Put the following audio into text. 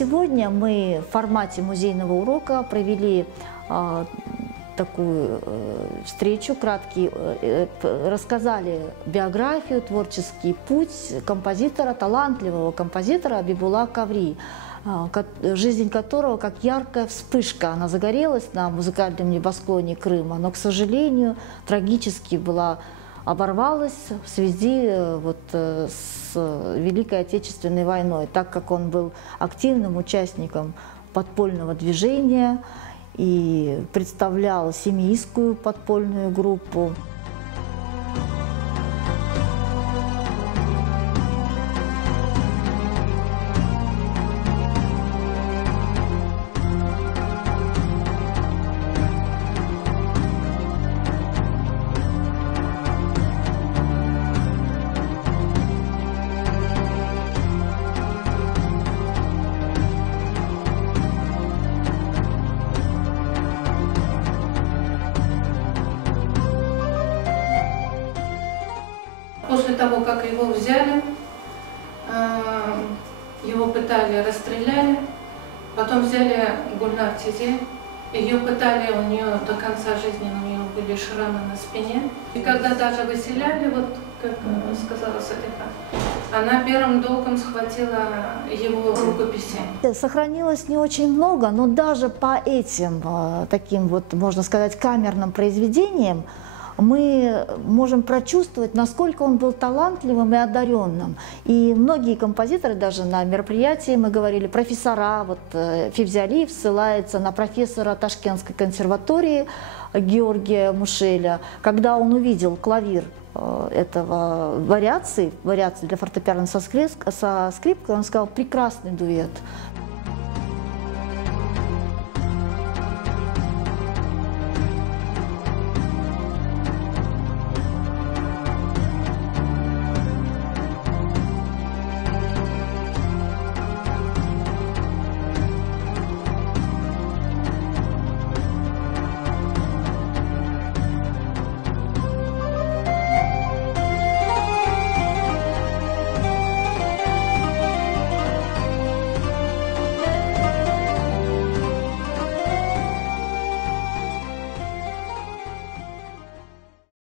сегодня мы в формате музейного урока провели такую встречу, рассказали биографию, творческий путь композитора, талантливого композитора Абибулла Каври, жизнь которого как яркая вспышка. Она загорелась на музыкальном небосклоне Крыма, но, к сожалению, трагически оборвалась в связи с Великой Отечественной войной, так как он был активным участником подпольного движения и представлял семиистскую подпольную группу. После того, как его взяли, его пытали, расстреляли, потом взяли Гульнар Тезе, ее пытали, у нее до конца жизни у нее были шрамы на спине. И когда даже выселяли, вот как сказала Садиха, она первым долгом схватила его рукописи. Сохранилось не очень много, но даже по этим таким вот, можно сказать, камерным произведениям мы можем прочувствовать, насколько он был талантливым и одаренным. И многие композиторы, даже на мероприятии мы говорили, профессора, вот Февзи ссылается на профессора Ташкентской консерватории Георгия Мушеля, когда он увидел клавир этого вариации для фортепиано со скрипкой, он сказал: прекрасный дуэт.